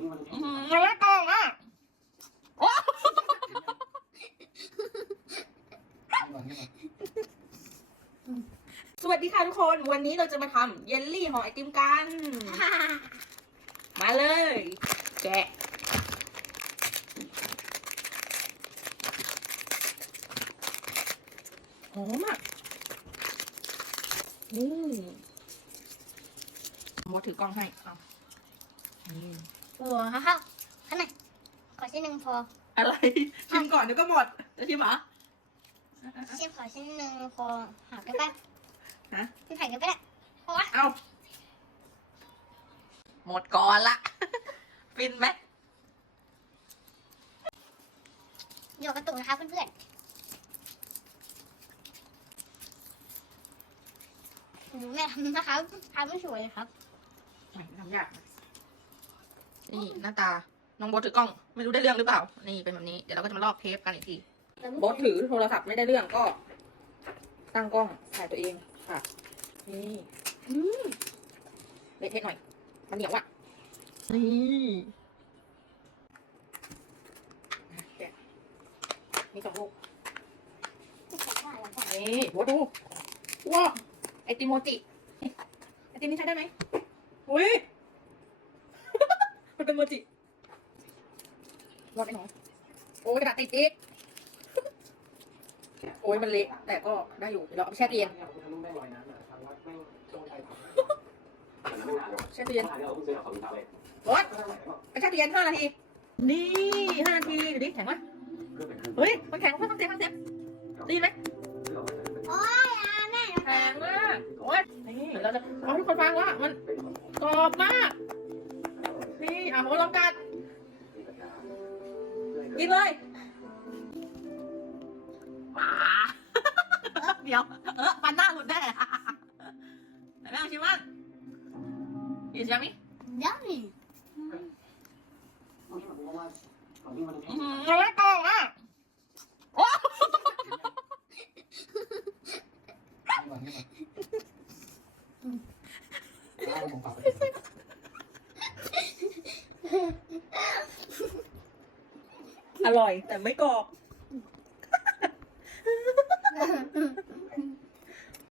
อืมอืมมันไม่กรองอะโอ้สวัสดีค่ะทุกคน วันนี้เราจะมาทำเยลลี่ห่อไอติมกัน มาเลย แกะ หอมอะนี่มดถือกล้องให้เอานี่ โอ้ฮ่าฮ่าข้างในขอชิ้นหนึ่งพออะไรชิมก่อนเดี๋ยวก็หมดจะชิมเหรอชิมขอชิ้นหนึ่งพอหากันไปฮะพี่ไผ่กันไปได้เพราะว่าเอาหมดก่อนละฟินไหมเดี๋ยวกระตุกนะคะเพื่อนๆหนูแม่ทำนะคะทำไม่สวยนะครับไม่ทำยาก นะนี่หน้าตา น้องโบทถือกล้อง ไม่รู้ได้เรื่องหรือเปล่า นี่เป็นแบบนี้ เดี๋ยวเราก็จะมาลอกเทปกันอีกที โบทถือโทรศัพท์ไม่ได้เรื่องก็ ตั้งกล้องถ่ายตัวเองค่ะ นี่อืมเละเทะหน่อย มันเหนียวอะ นี่อะแกะมีสองลูก นี่โบทดูว้าวไอติมโมจิ ไอติมนี่ใช้ได้ไหมอุ้ยมัน เป็นโมจิรอดไหมหนูโอ้ยกระดาษติดอีกโอ้ยมันเละแต่ก็ได้อยู่เดี๋ยวเราเอาไปแช่ตู้เย็นแช่ตู้เย็นรถไปแช่ตู้เย็นห้านาทีนี่ห้านาทีดูดิแข็งไหมเฮ้ยมันแข็งเพิ่มความเสียความเสียได้ยินไหมโอ้ยอะแม่แข็งมากโอ้ยนี่เราจะเอาให้ทุกคนฟังว่ามันกรอบมากนี่อะ โหลองกัดกินเลยป่าเดี๋ยว เออปันหน้าหลุดแน่ไหนแม่เอาชิมบ้างกินเสียงนี้เดี๋ยวนี่อืมมันไม่กรองอะโอ้ อร่อยแต่ไม่กรอบ